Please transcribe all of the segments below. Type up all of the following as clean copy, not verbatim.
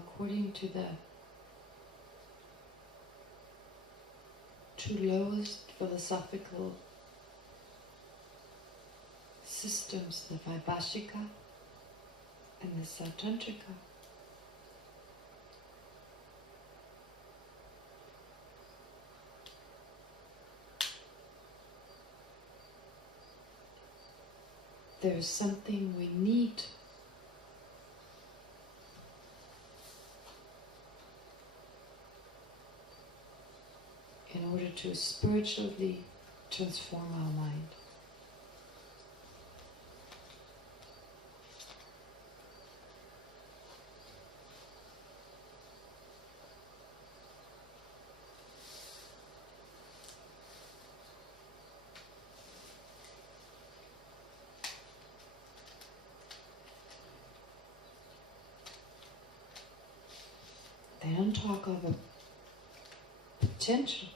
according to the two lowest philosophical systems, the Vaibhashika and the Sautantrika. There is something we need in order to spiritually transform our mind. They don't talk of a potential.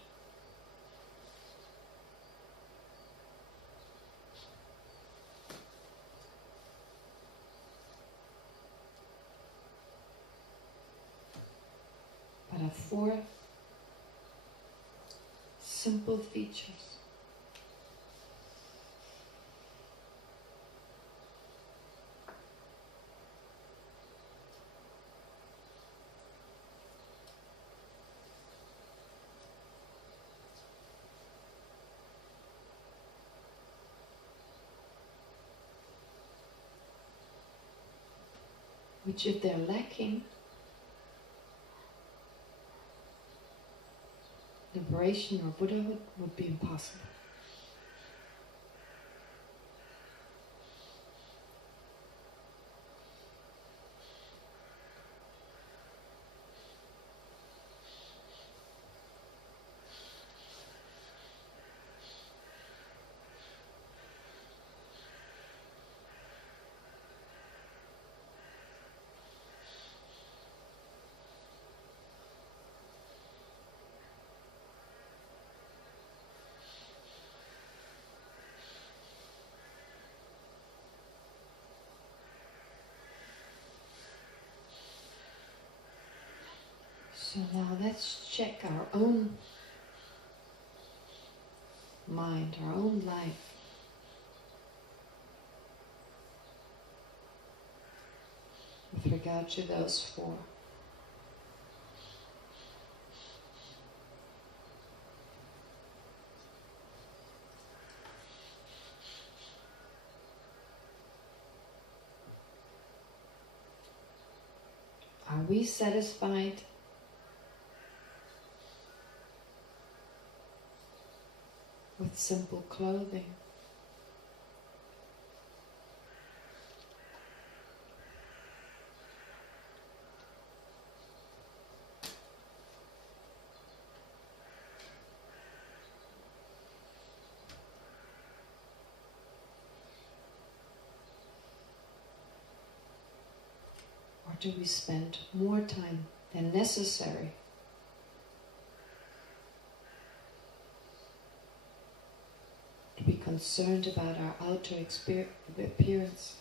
But of four simple features. Which, if they're lacking, liberation or Buddhahood would be impossible. So now let's check our own mind, our own life. With regard to those four. Are we satisfied with simple clothing? Or do we spend more time than necessary to be concerned about our outer appearance?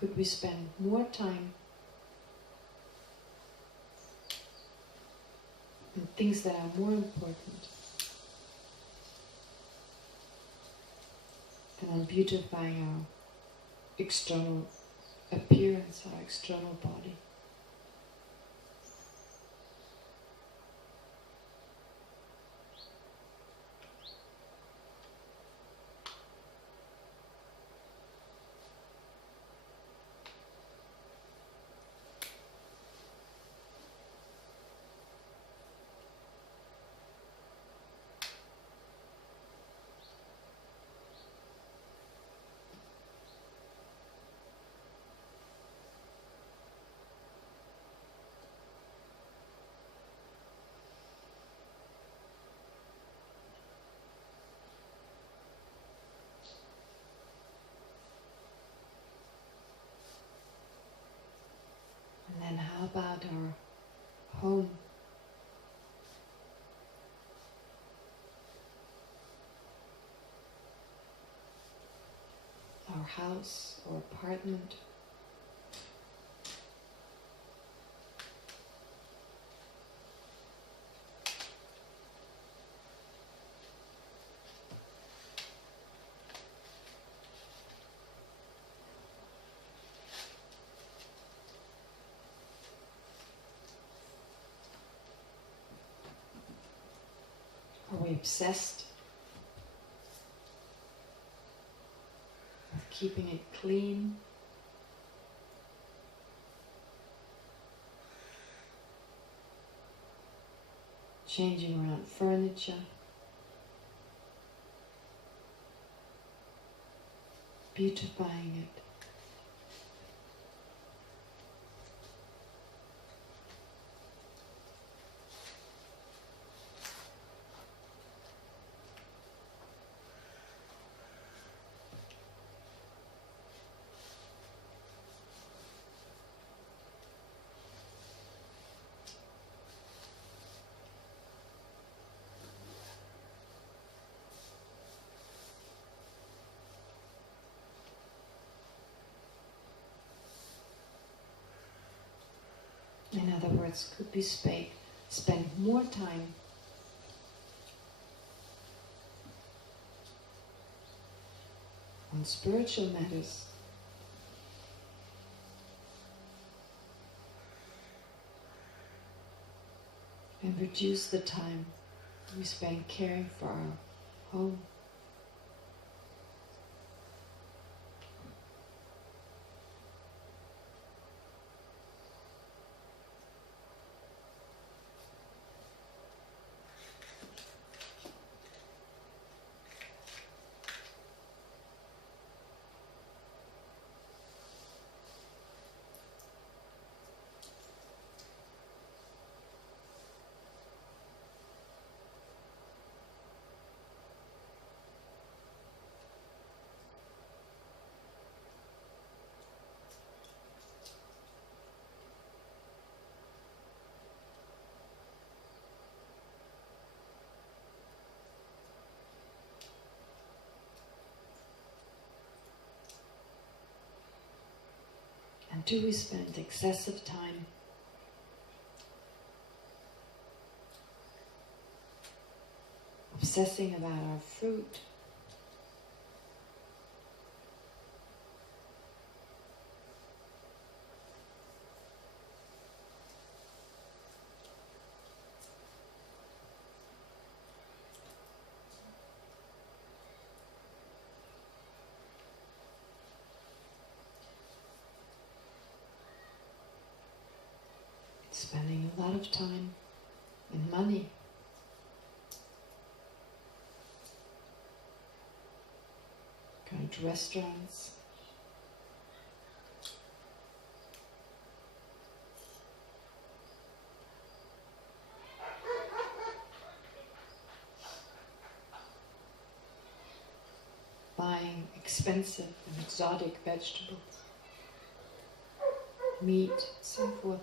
Could we spend more time on things that are more important than on beautifying our external appearance, our external body? And how about our home? Our house or apartment? Are we obsessed with keeping it clean? Changing around furniture? Beautifying it? In other words, could we spend more time on spiritual matters and reduce the time we spend caring for our home? And do we spend excessive time obsessing about our fruit? Spending a lot of time and money going to restaurants, buying expensive and exotic vegetables, meat, and so forth.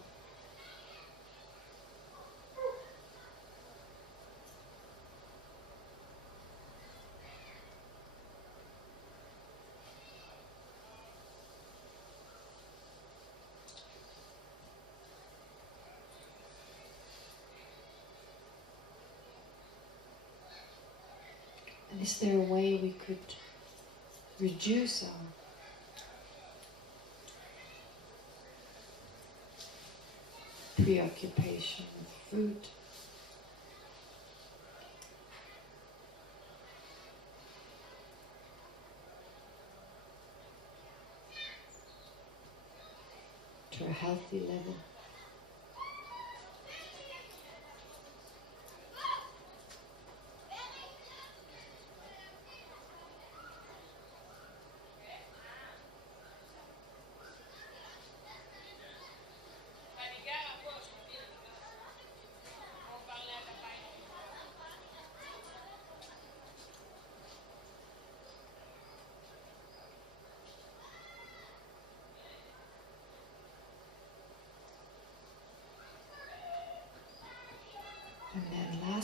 And is there a way we could reduce our preoccupation with food? To a healthy level.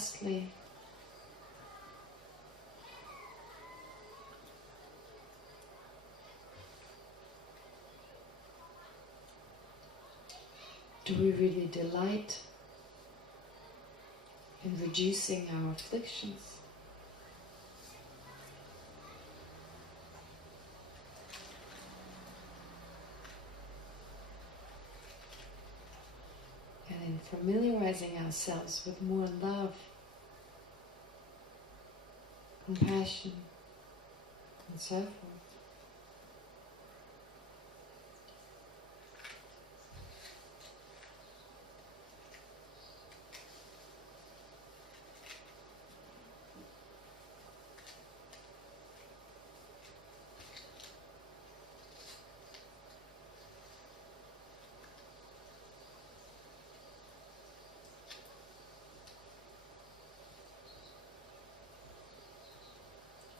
lastly, do we really delight in reducing our afflictions? And in familiarizing ourselves with more love, compassion, and so forth.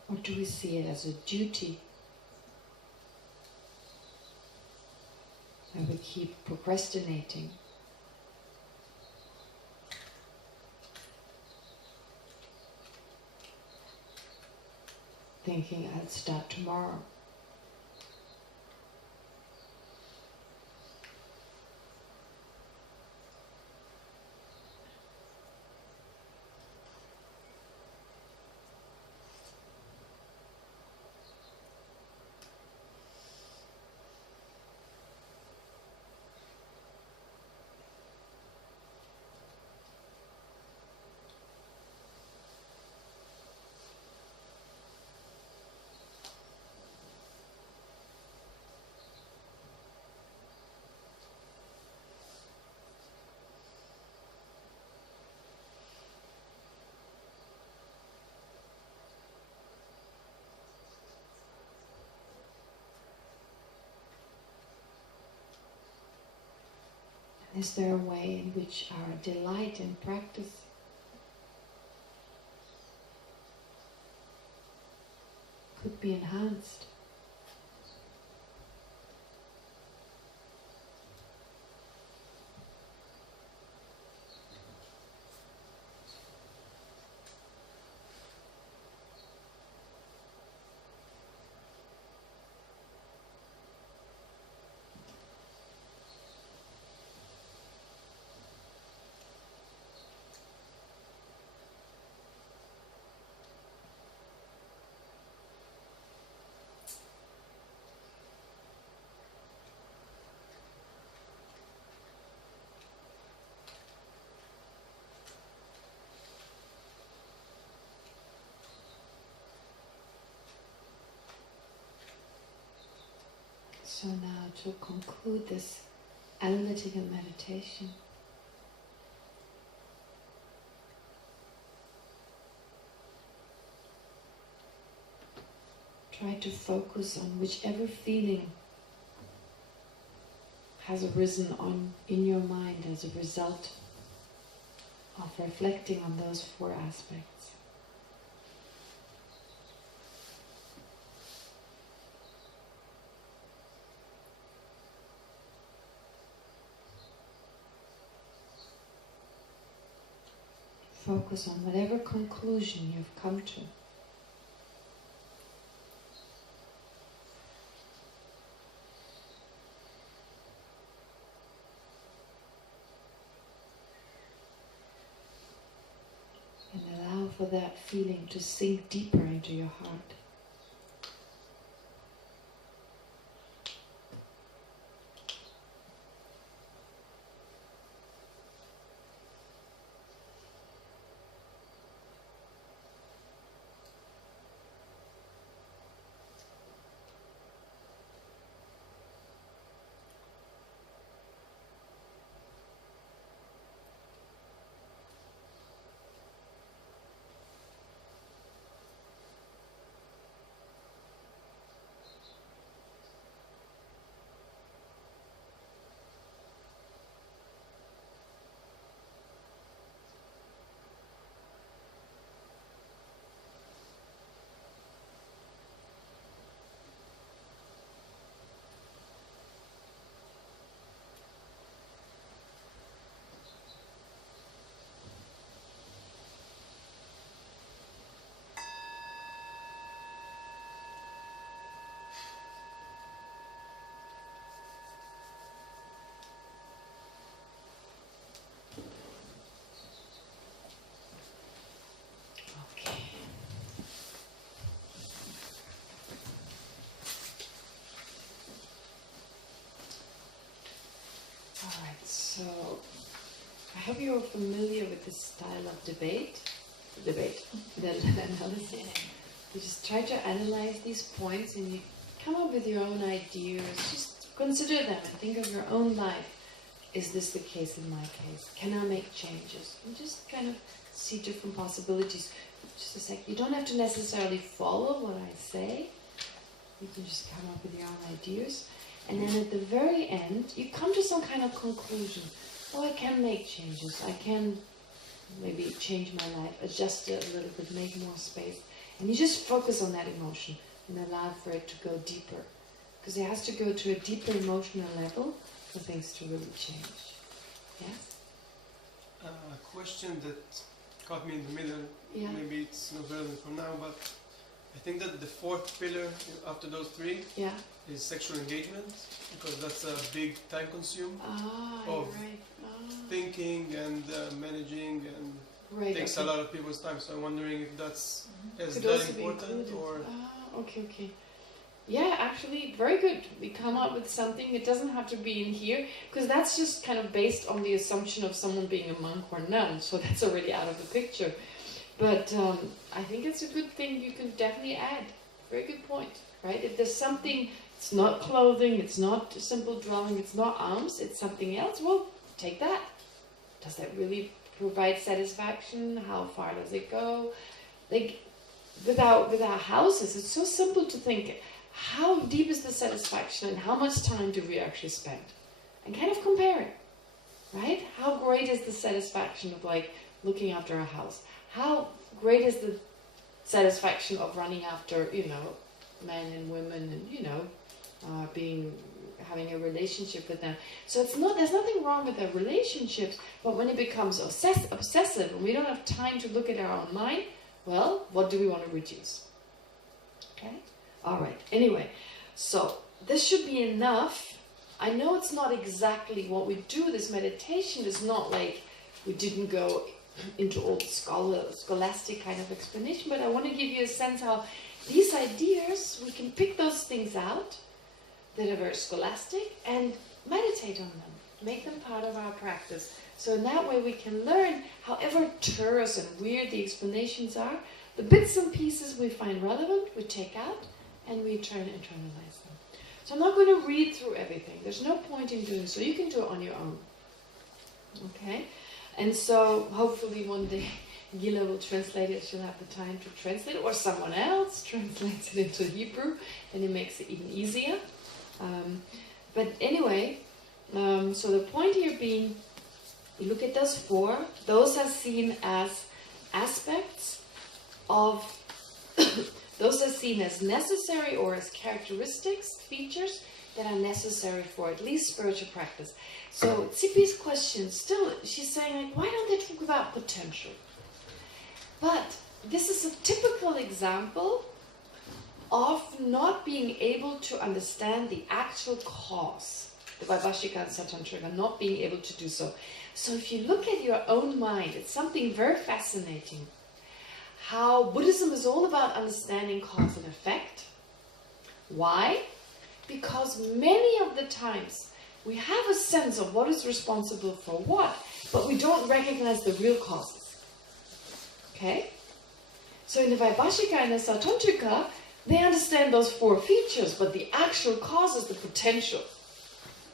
Or do we see it as a duty that we keep procrastinating? Thinking I'll start tomorrow. Is there a way in which our delight in practice could be enhanced? So now to conclude this analytical meditation, try to focus on whichever feeling has arisen in your mind as a result of reflecting on those four aspects. Focus on whatever conclusion you've come to. And allow for that feeling to sink deeper into your heart. Alright, so I hope you're familiar with this style of debate, the analysis. You just try to analyze these points and you come up with your own ideas. Just consider them and think of your own life. Is this the case in my case? Can I make changes? And just kind of see different possibilities. Just a sec. You don't have to necessarily follow what I say. You can just come up with your own ideas. And then at the very end, you come to some kind of conclusion. Oh, I can make changes. I can maybe change my life, adjust it a little bit, make more space. And you just focus on that emotion and allow for it to go deeper. Because it has to go to a deeper emotional level for things to really change. Yes? A question that caught me in the middle, maybe it's not relevant for now, but I think that the fourth pillar after those three is sexual engagement, because that's a big time consume of thinking and managing, and takes a lot of people's time. So I'm wondering if that's that important or... Okay. Yeah, actually, very good. We come up with something. It doesn't have to be in here, because that's just kind of based on the assumption of someone being a monk or nun, so that's already out of the picture. But I think it's a good thing you can definitely add. Very good point, right? If there's something, it's not clothing, it's not simple drawing, it's not arms, it's something else, well, take that. Does that really provide satisfaction? How far does it go? Like, with our houses, it's so simple to think, how deep is the satisfaction and how much time do we actually spend? And kind of compare it, right? How great is the satisfaction of like looking after a house? How great is the satisfaction of running after, men and women and, having a relationship with them. So there's nothing wrong with the relationships, but when it becomes obsessive and we don't have time to look at our own mind, well, what do we want to reduce? Okay? Alright, anyway, so this should be enough. I know it's not exactly what we do. This meditation is not like we didn't go into all the scholastic kind of explanation, but I want to give you a sense how these ideas, we can pick those things out that are very scholastic and meditate on them, make them part of our practice. So in that way we can learn, however terse and weird the explanations are, the bits and pieces we find relevant, we take out, and we try and internalize them. So I'm not going to read through everything. There's no point in doing so. You can do it on your own. Okay? And so hopefully one day Gila will translate it. She'll have the time to translate it, or someone else translates it into Hebrew, and it makes it even easier. But anyway, so the point here being, you look at those four. Those are seen as aspects of... Those are seen as necessary or as characteristics, features that are necessary for at least spiritual practice. So Tsipi's question, still, she's saying, like, why don't they talk about potential? But this is a typical example of not being able to understand the actual cause. The Vaibhashika and Satantrika not being able to do so. So if you look at your own mind, it's something very fascinating. How Buddhism is all about understanding cause and effect. Why? Because many of the times we have a sense of what is responsible for what, but we don't recognize the real causes. Okay? So in the Vaibhashika and the Satantrika, they understand those four features, but the actual cause is the potential.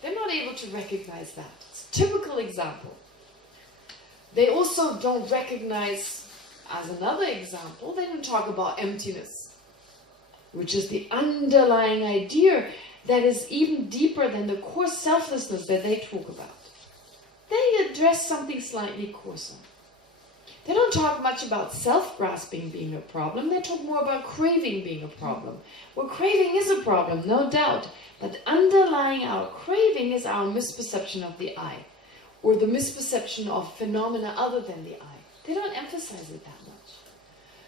They're not able to recognize that. It's a typical example. They also don't recognize, as another example, they don't talk about emptiness, which is the underlying idea that is even deeper than the coarse selflessness that they talk about. They address something slightly coarser. They don't talk much about self-grasping being a problem. They talk more about craving being a problem. Well, craving is a problem, no doubt, but underlying our craving is our misperception of the I, or the misperception of phenomena other than the I. They don't emphasize it that much.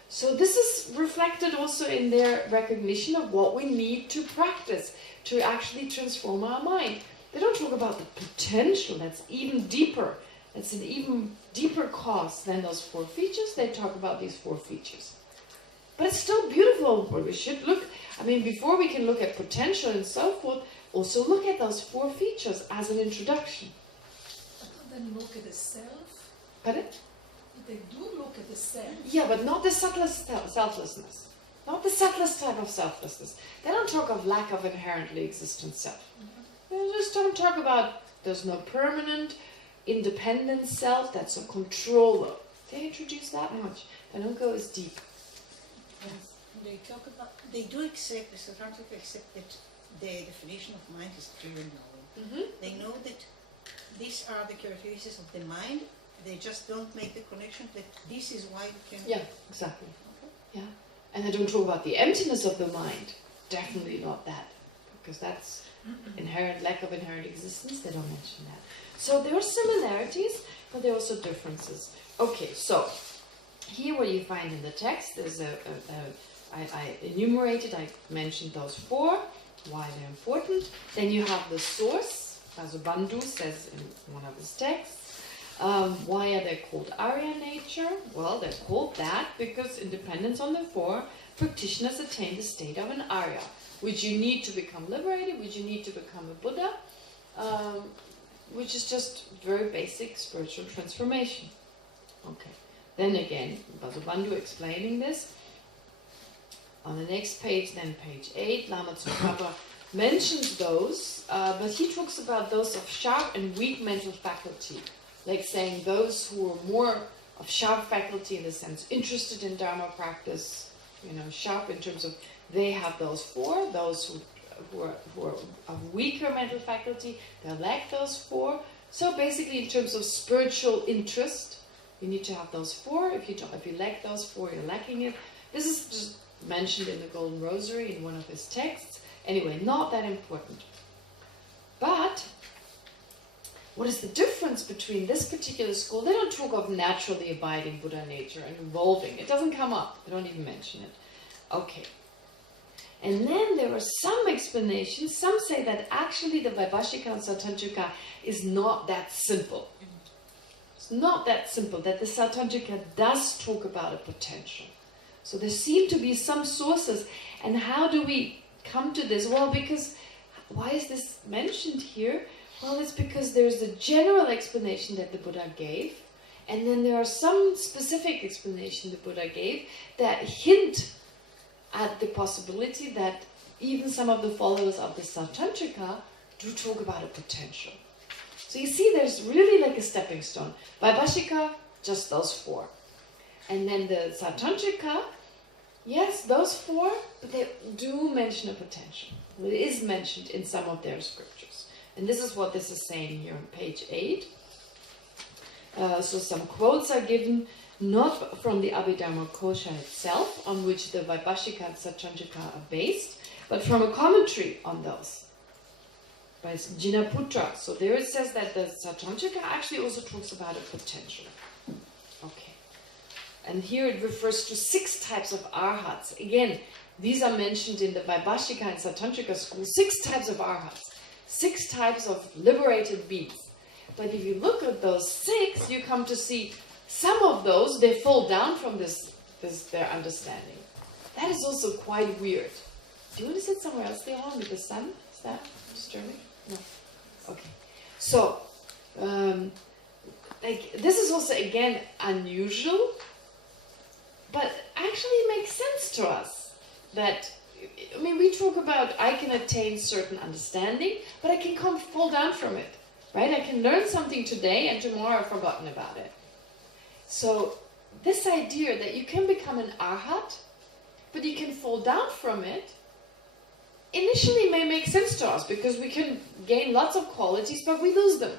So this is reflected also in their recognition of what we need to practice to actually transform our mind. They don't talk about the potential that's even deeper. It's an even deeper cause than those four features. They talk about these four features. But it's still beautiful. We should look, before we can look at potential and so forth, also look at those four features as an introduction. then look at the self? Pardon? They do look at the self. Yeah, but not the subtlest selflessness. Not the subtlest type of selflessness. They don't talk of lack of inherently existent self. They just don't talk about there's no permanent, independent self that's a controller. They introduce that much. They don't go as deep. Yes. They talk about, they do accept, the Satantric accept that the definition of mind is clear and known. They know that these are the characteristics of the mind. They just don't make the connection that this is why we can... Yeah, exactly. Okay. Yeah. And they don't talk about the emptiness of the mind. Definitely not that. Because that's inherent, lack of inherent existence. They don't mention that. So there are similarities, but there are also differences. Okay, so here what you find in the text is I enumerated, I mentioned those 4, why they're important. Then you have the source, as Bandhu says in one of his texts. Why are they called Arya nature? Well, they're called that because in dependence on the 4, practitioners attain the state of an Arya, which you need to become liberated, which you need to become a Buddha, which is just very basic spiritual transformation. Okay. Then again, Vasubandhu explaining this. On the next page, then page 8, Lama Tsongkhapa mentions those, but he talks about those of sharp and weak mental faculty. Like saying those who are more of sharp faculty in the sense interested in Dharma practice, sharp in terms of they have those 4, those who are of weaker mental faculty, they lack those 4. So basically in terms of spiritual interest, you need to have those 4. If you lack those 4, you're lacking it. This is just mentioned in the Golden Rosary in one of his texts. Anyway, not that important. But what is the difference between this particular school? They don't talk of naturally abiding Buddha nature and evolving. It doesn't come up. They don't even mention it. Okay. And then there are some explanations. Some say that actually the Vaibhashika and Sautrantika is not that simple. It's not that simple, that the Sautrantika does talk about a potential. So there seem to be some sources. And how do we come to this? Well, because, why is this mentioned here? Well, it's because there's a general explanation that the Buddha gave, and then there are some specific explanation the Buddha gave that hint at the possibility that even some of the followers of the Sautrantika do talk about a potential. So you see, there's really like a stepping stone. Vaibhashika, just those 4. And then the Sautrantika, yes, those 4, but they do mention a potential. It is mentioned in some of their scriptures. And this is what this is saying here on page 8. So some quotes are given, not from the Abhidharma Kosha itself, on which the Vaibhashika and Sautrantika are based, but from a commentary on those, by Jinaputra. So there it says that the Sautrantika actually also talks about a potential. Okay. And here it refers to 6 types of arhats. Again, these are mentioned in the Vaibhashika and Sautrantika school, 6 types of arhats. 6 types of liberated beings. But if you look at those 6, you come to see some of those, they fall down from their understanding. That is also quite weird. Do you want to sit somewhere else, Leon, with the sun? Is that disturbing? No. Okay. So, this is also, again, unusual, but actually makes sense to us. That, we talk about I can attain certain understanding, but I can fall down from it, right? I can learn something today and tomorrow I've forgotten about it. So this idea that you can become an arhat, but you can fall down from it, initially may make sense to us because we can gain lots of qualities, but we lose them.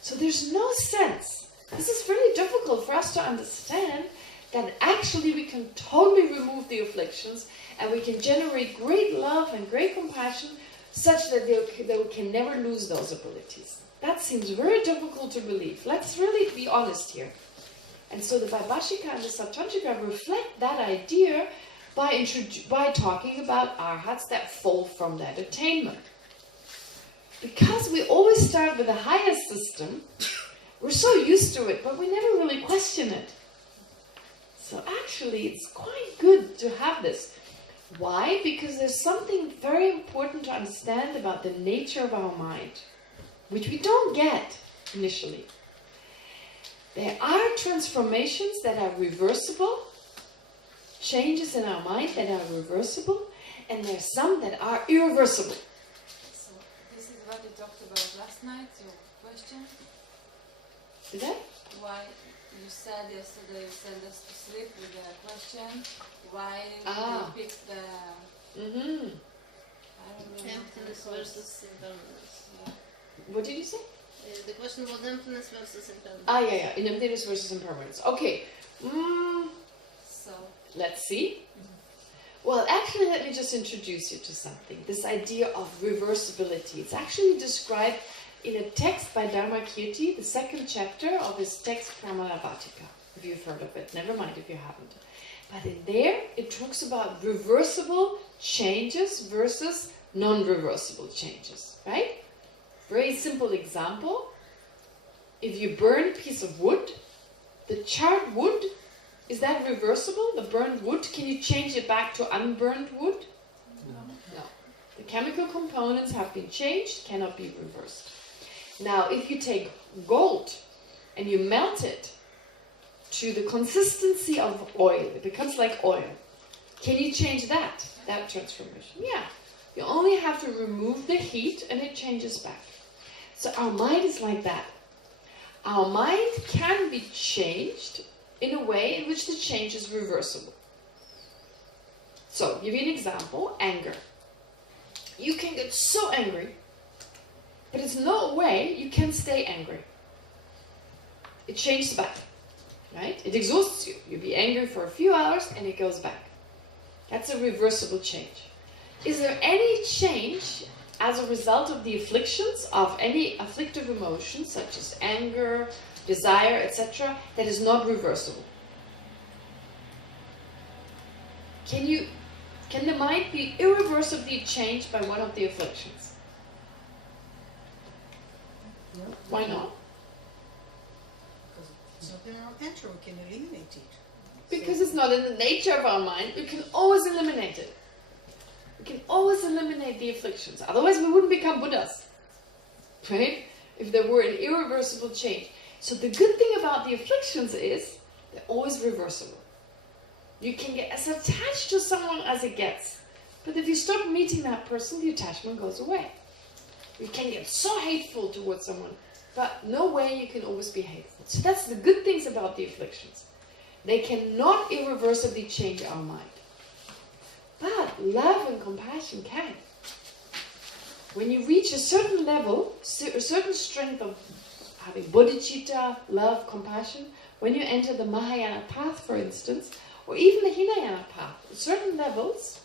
So there's no sense. This is really difficult for us to understand that actually we can totally remove the afflictions and we can generate great love and great compassion such that they can never lose those abilities. That seems very difficult to believe. Let's really be honest here. And so the Vaibhashika and the Sautrantika reflect that idea by talking about arhats that fall from that attainment. Because we always start with the highest system, we're so used to it, but we never really question it. So actually, it's quite good to have this. Why? Because there's something very important to understand about the nature of our mind, which we don't get. initially. There are transformations that are reversible, changes in our mind that are reversible, and there's some that are irreversible. So this is what you talked about last night, your question? Did I? Why you said yesterday you sent us to sleep with the question, why you picked the... Mm-hmm. I don't know. Emptiness versus impermanence. Yeah. What did you say? The question was emptiness versus impermanence. Yeah. In emptiness versus impermanence. Okay. So let's see. Well, actually, let me just introduce you to something. This idea of reversibility. It's actually described in a text by Dharmakirti, the second chapter of his text Pramanavartika, if you've heard of it. Never mind if you haven't. But in there, it talks about reversible changes versus non-reversible changes, right? Very simple example. If you burn a piece of wood, the charred wood, is that reversible? The burned wood, can you change it back to unburned wood? No. The chemical components have been changed, cannot be reversed. Now, if you take gold and you melt it to the consistency of oil, it becomes like oil. Can you change that transformation? Yeah. You only have to remove the heat and it changes back. So our mind is like that. Our mind can be changed in a way in which the change is reversible. So, give you an example, anger. You can get so angry, but there's no way you can stay angry. It changes back, right? It exhausts you. You'll be angry for a few hours and it goes back. That's a reversible change. Is there any change as a result of the afflictions of any afflictive emotions, such as anger, desire, etc., that is not reversible? Can the mind be irreversibly changed by one of the afflictions? No. Why not? Because it's not in our nature, we can eliminate it. Because it's not in the nature of our mind, we can always eliminate it. We can always eliminate the afflictions. Otherwise we wouldn't become Buddhas. Right? If there were an irreversible change. So the good thing about the afflictions is they're always reversible. You can get as attached to someone as it gets. But if you stop meeting that person, the attachment goes away. You can get so hateful towards someone, but no way you can always be hateful. So that's the good things about the afflictions. They cannot irreversibly change our mind. But love and compassion can. When you reach a certain level, a certain strength of having bodhicitta, love, compassion, when you enter the Mahayana path, for instance, or even the Hinayana path, at certain levels,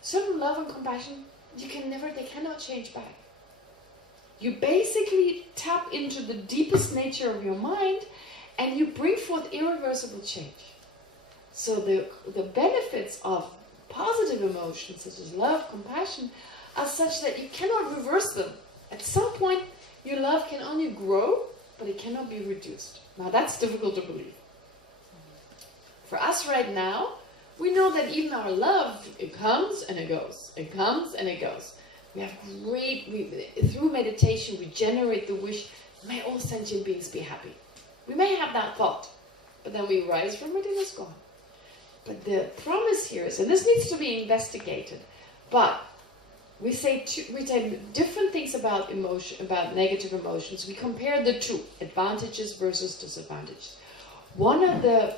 certain love and compassion, they cannot change back. You basically tap into the deepest nature of your mind and you bring forth irreversible change. So the benefits of positive emotions such as love, compassion, are such that you cannot reverse them. At some point, your love can only grow, but it cannot be reduced. Now that's difficult to believe. For us right now, we know that even our love, it comes and it goes. It comes and it goes. We have through meditation, we generate the wish, may all sentient beings be happy. We may have that thought, but then we rise from it and it's gone. But the promise here is, and this needs to be investigated, but we say different things about emotion, about negative emotions. We compare the two, advantages versus disadvantages. One of the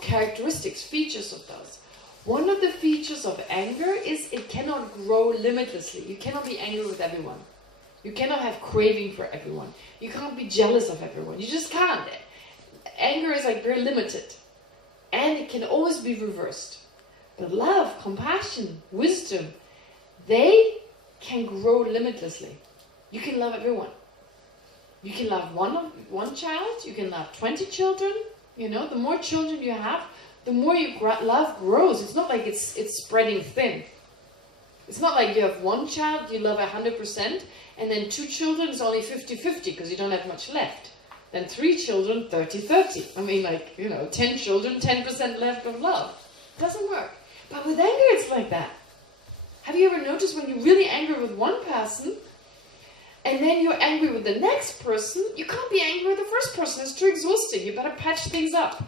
characteristics, features of those. One of the features of anger is it cannot grow limitlessly. You cannot be angry with everyone. You cannot have craving for everyone. You can't be jealous of everyone. You just can't. Anger is like very limited. And it can always be reversed. But love, compassion, wisdom, they can grow limitlessly. You can love everyone. You can love one child, you can love 20 children. You know, the more children you have, the more your love grows. It's not like it's spreading thin. It's not like you have one child, you love 100%, and then 2 children is only 50-50 because you don't have much left. Then 3 children, 30-30. I mean, 10 children, 10% left of love. It doesn't work. But with anger, it's like that. Have you ever noticed when you're really angry with one person, and then you're angry with the next person, you can't be angry with the first person. It's too exhausting. You better patch things up.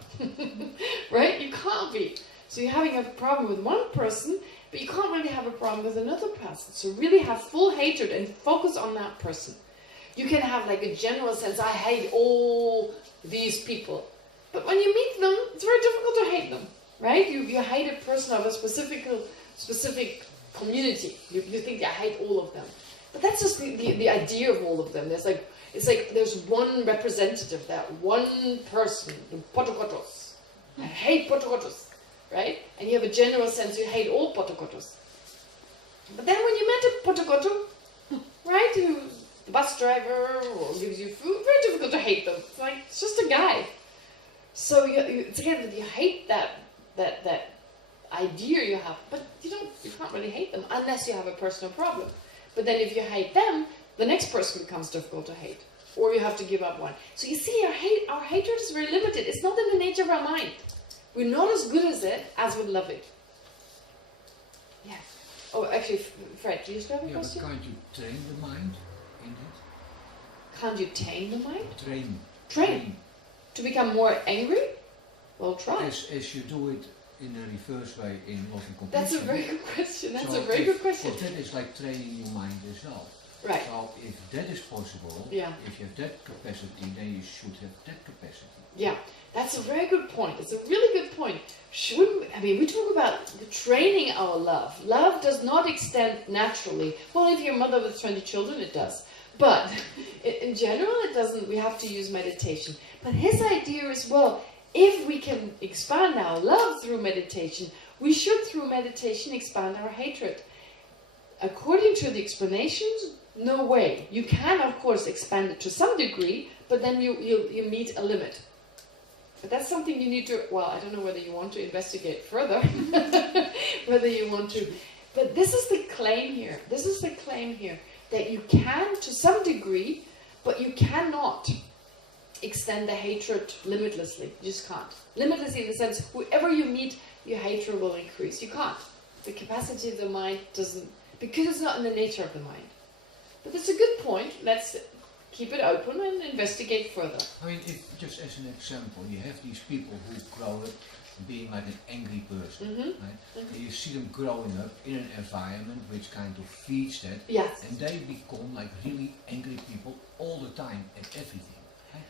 Right? You can't be. So you're having a problem with one person, but you can't really have a problem with another person. So really have full hatred and focus on that person. You can have like a general sense, I hate all these people. But when you meet them, it's very difficult to hate them. Right? You hate a person of a specific community. You think I hate all of them. But that's just the idea of all of them. It's like there's one representative, that one person, the Potokotos. I hate Potokotos, right? And you have a general sense you hate all Potokotos. But then when you met a Potokoto, right, who's the bus driver or gives you food, very difficult to hate them. It's just a guy. So it's again that you hate that idea you have, but you can't really hate them unless you have a personal problem. But then if you hate them, the next person becomes difficult to hate. Or you have to give up one. So you see, our hatred is very limited. It's not in the nature of our mind. We're not as good as it as with loving. Yes. Oh, actually, Fred, do you still have a question? But can't you train the mind in it? Can't you tame the mind? Train. To become more angry? Well, try. As you do it in a reverse way in loving compassion. That's a very good question. That's a very good question. Well, that is like training your mind as well. Right. So if that is possible, if you have that capacity, then you should have that capacity. Yeah, that's a very good point. It's a really good point. We talk about training our love. Love does not extend naturally. Well, if you're a mother with 20 children, it does. But in general, it doesn't. We have to use meditation. But his idea is, well, if we can expand our love through meditation, we should, through meditation, expand our hatred. According to the explanations, no way. You can, of course, expand it to some degree, but then you meet a limit. But that's something you need to, well, I don't know whether you want to investigate further, whether you want to. But this is the claim here. This is the claim here, that you can, to some degree, but you cannot extend the hatred limitlessly. You just can't. Limitlessly in the sense, whoever you meet, your hatred will increase. You can't. The capacity of the mind doesn't, because it's not in the nature of the mind. But that's a good point. Let's keep it open and investigate further. I mean, if, just as an example, you have these people who grow up being like an angry person, right? And you see them growing up in an environment which kind of feeds that, and they become like really angry people all the time at everything. Right?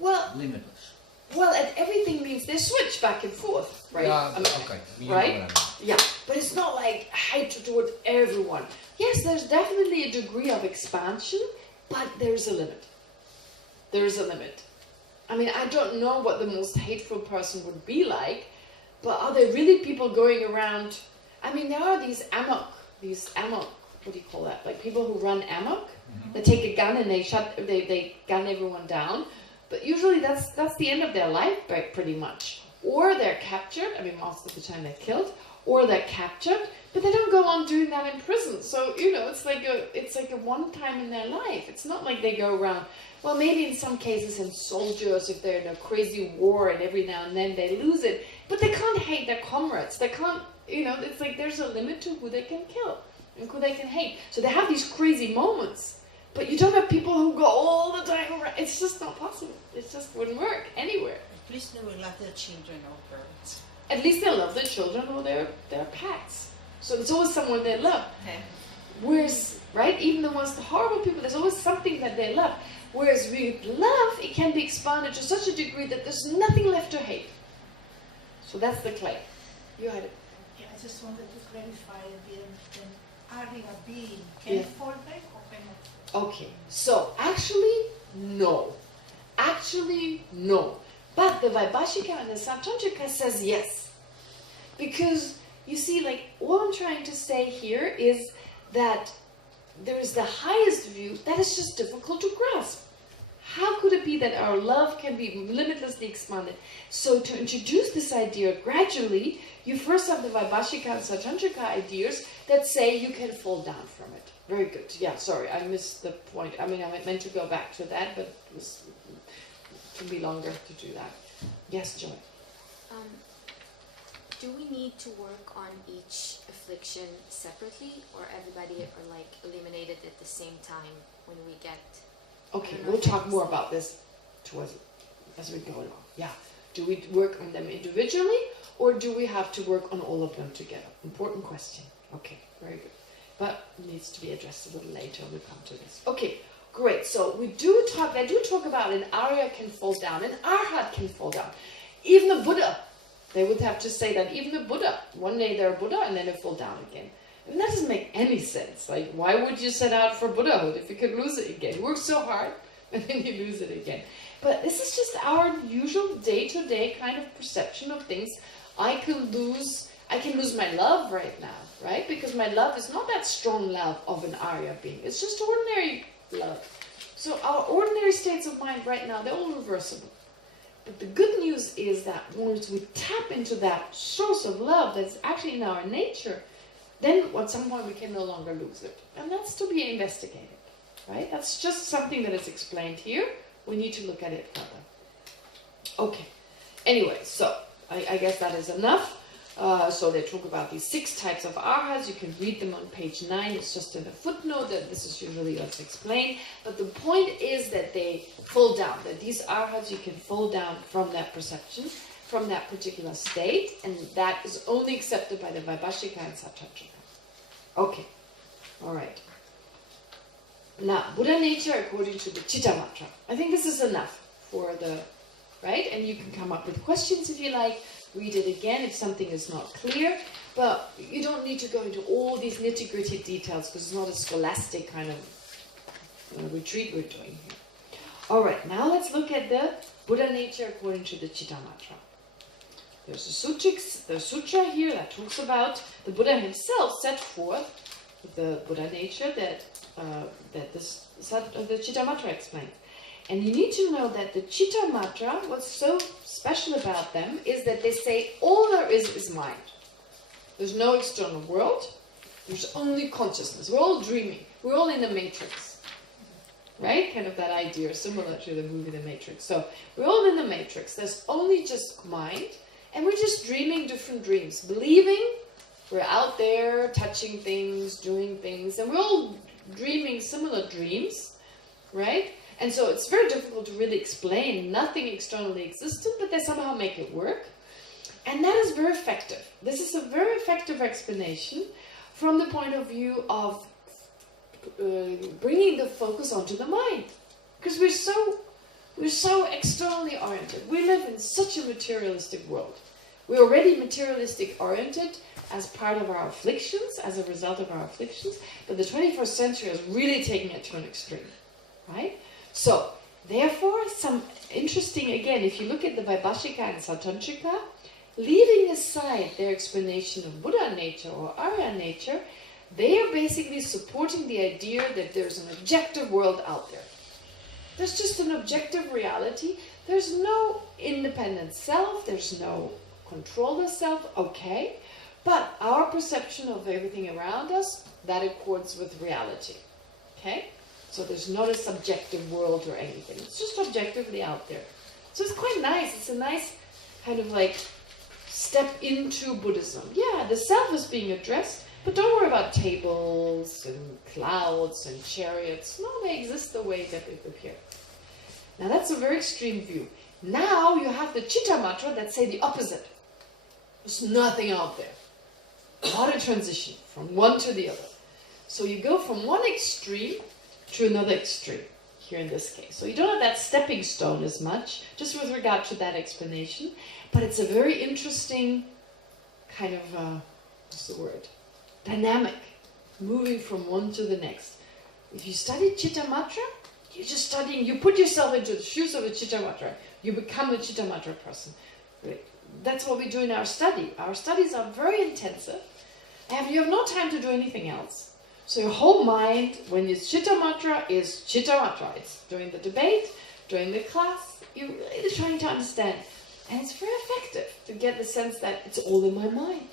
Well, limitless. Well, at everything means they switch back and forth, right? Yeah, okay. Right? Yeah, but it's not like hatred toward everyone. Yes, there's definitely a degree of expansion, but there's a limit. There is a limit. I mean, I don't know what the most hateful person would be like, but are there really people going around? I mean, there are these amok, what do you call that? Like people who run amok. They take a gun and they gun everyone down. But usually that's the end of their life, pretty much. Or they're captured. I mean, most of the time they're killed. Or they're captured, but they don't go on doing that in prison. So it's like a one time in their life. It's not like they go around. Well, maybe in some cases, in soldiers, if they're in a crazy war, and every now and then they lose it. But they can't hate their comrades. They can't. It's like there's a limit to who they can kill and who they can hate. So they have these crazy moments. But you don't have people who go all the time around. It's just not possible. It just wouldn't work anywhere. At least they will love their children or parents. At least they love their children or their pets. So there's always someone they love. Whereas, right, even the most horrible people, there's always something that they love. Whereas with love, it can be expanded to such a degree that there's nothing left to hate. So that's the claim. You had it. Yeah, I just wanted to clarify again. Having a being can fall back or cannot? Okay, so actually, no. But the Vaibhashika and the Satantrika says yes. Because, you see, like, all I'm trying to say here is that there is the highest view that is just difficult to grasp. How could it be that our love can be limitlessly expanded? So to introduce this idea gradually, you first have the Vaibhashika and Satantrika ideas that say you can fall down from it. Very good. Yeah, sorry, I missed the point. I mean, I meant to go back to that, but it can be longer to do that. Yes, Joy. do we need to work on each affliction separately, or everybody are like eliminated at the same time when we get... Okay, we'll talk more about this as we go along. Yeah. Do we work on them individually, or do we have to work on all of them together? Important question. Okay, very good. But it needs to be addressed a little later when we come to this. Okay, great. So they do talk about an Arya can fall down, an Arhat can fall down. Even the Buddha, they would have to say that even the Buddha, one day they're Buddha and then they fall down again. And that doesn't make any sense. Like, why would you set out for Buddhahood if you could lose it again? You work so hard and then you lose it again. But this is just our usual day-to-day kind of perception of things. I can lose my love right now, right? Because my love is not that strong love of an Arya being. It's just ordinary love. So our ordinary states of mind right now, they're all reversible. But the good news is that once we tap into that source of love that's actually in our nature, then at some point we can no longer lose it. And that's to be investigated, right? That's just something that is explained here. We need to look at it further. Okay. Anyway, so I guess that is enough. So they talk about these 6 types of arhats. You can read them on page 9. It's just in a footnote that this is usually what's explained. But the point is that they fall down. That these arhats, you can fall down from that perception, from that particular state. And that is only accepted by the Vaibhashika and Sattvantrika. Okay. All right. Now, Buddha nature according to the Chitta Matra. I think this is enough for the... Right? And you can come up with questions if you like. Read it again if something is not clear. But you don't need to go into all these nitty-gritty details because it's not a scholastic kind of retreat we're doing here. Alright, now let's look at the Buddha nature according to the Chitta Matra. There's a sutra here that talks about the Buddha himself set forth the Buddha nature that the Chitta Matra explains. And you need to know that the Chitta Matra, what's so special about them is that they say all there is mind. There's no external world. There's only consciousness. We're all dreaming. We're all in the Matrix. Right? Kind of that idea, similar to the movie The Matrix. So we're all in the Matrix. There's only just mind. And we're just dreaming different dreams. Believing we're out there touching things, doing things. And we're all dreaming similar dreams. Right? And so it's very difficult to really explain nothing externally existent, but they somehow make it work. And that is very effective. This is a very effective explanation from the point of view of bringing the focus onto the mind. Because we're so externally oriented. We live in such a materialistic world. We're already materialistic oriented as part of our afflictions, as a result of our afflictions, but the 21st century is really taking it to an extreme. Right? So, therefore, some interesting, again, if you look at the Vaibhashika and Sattvantrika, leaving aside their explanation of Buddha nature or Arya nature, they are basically supporting the idea that there's an objective world out there. There's just an objective reality. There's no independent self. There's no controller self. Okay. But our perception of everything around us, that accords with reality. Okay? So there's not a subjective world or anything. It's just objectively out there. So it's quite nice. It's a nice kind of like step into Buddhism. Yeah, the self is being addressed, but don't worry about tables and clouds and chariots. No, they exist the way that they appear. Now that's a very extreme view. Now you have the Chitta Matra that say the opposite. There's nothing out there. Not a transition from one to the other. So you go from one extreme to another extreme, here in this case. So you don't have that stepping stone as much, just with regard to that explanation, but it's a very interesting kind of, what's the word? Dynamic, moving from one to the next. If you study Chitta Matra, you're just studying, you put yourself into the shoes of a Chitta Matra, you become a Chitta Matra person. That's what we do in our study. Our studies are very intensive, and you have no time to do anything else. So your whole mind, when it's Chitta Matra, is Chitta Matra. It's during the debate, during the class, you're really trying to understand. And it's very effective to get the sense that it's all in my mind.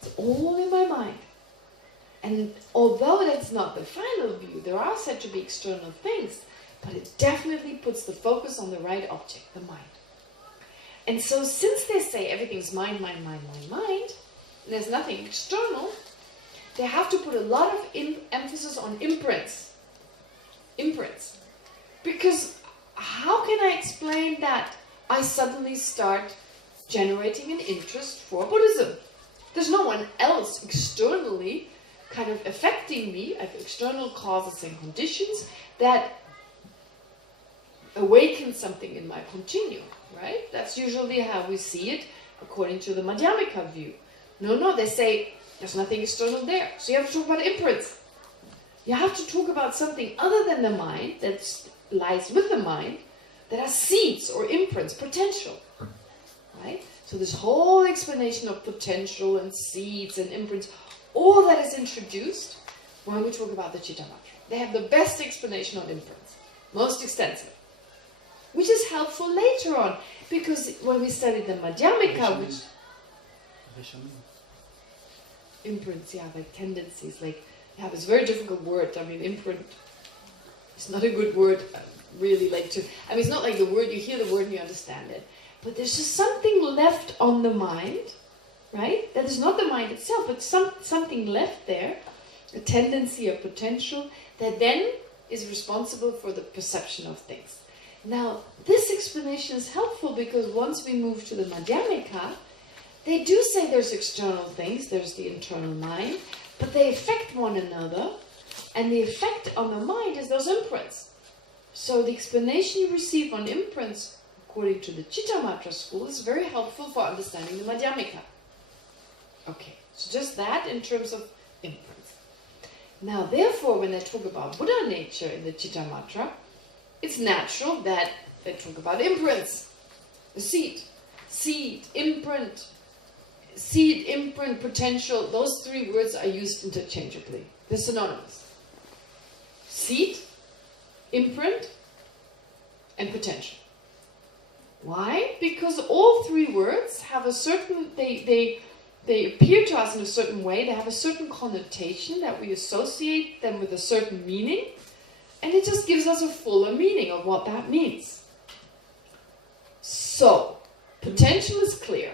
It's all in my mind. And although that's not the final view, there are said to be external things, but it definitely puts the focus on the right object, the mind. And so since they say everything's mind, mind, mind, mind, mind, and there's nothing external, they have to put a lot of emphasis on imprints. Imprints. Because how can I explain that I suddenly start generating an interest for Buddhism? There's no one else externally kind of affecting me. I have external causes and conditions that awaken something in my continuum, right? That's usually how we see it according to the Madhyamika view. No, they say there's nothing external there. So you have to talk about imprints. You have to talk about something other than the mind that lies with the mind, that are seeds or imprints, potential, right? So this whole explanation of potential and seeds and imprints, all that is introduced when we talk about the Chitta Mantra. They have the best explanation on imprints, most extensive, which is helpful later on, because when we study the Madhyamika, which imprints, yeah, like tendencies, like, yeah, it's a very difficult word. I mean, imprint is not a good word, really, like to, I mean, it's not like the word, you hear the word and you understand it, but there's just something left on the mind, right? That is not the mind itself, but something left there, a tendency, a potential, that then is responsible for the perception of things. Now, this explanation is helpful because once we move to the Madhyamika, they do say there's external things, there's the internal mind, but they affect one another, and the effect on the mind is those imprints. So the explanation you receive on imprints, according to the Chitta Mantra school, is very helpful for understanding the Madhyamika. Okay, so just that in terms of imprints. Now, therefore, when they talk about Buddha nature in the Chitta Mantra, it's natural that they talk about imprints. The seed, imprint, potential, those three words are used interchangeably. They're synonymous. Seed, imprint, and potential. Why? Because all three words have a certain, they appear to us in a certain way, they have a certain connotation that we associate them with a certain meaning, and it just gives us a fuller meaning of what that means. So, potential is clear,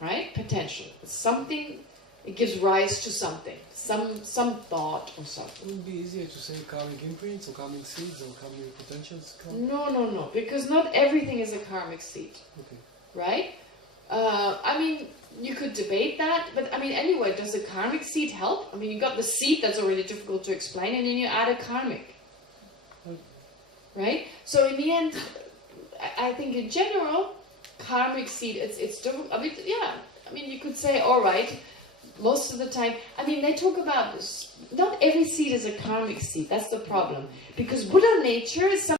right? Potential. It's something, it gives rise to something, some thought or something. It would be easier to say karmic imprints or karmic seeds or karmic potentials. No, because not everything is a karmic seed. Okay. Right? I mean, you could debate that, but I mean, anyway, does the karmic seed help? I mean, you got the seed that's already difficult to explain, and then you add a karmic. Right? So in the end, I think in general, karmic seed, it's difficult. I mean, yeah, I mean, you could say, all right, most of the time, I mean, they talk about this. Not every seed is a karmic seed. That's the problem. Because Buddha nature is something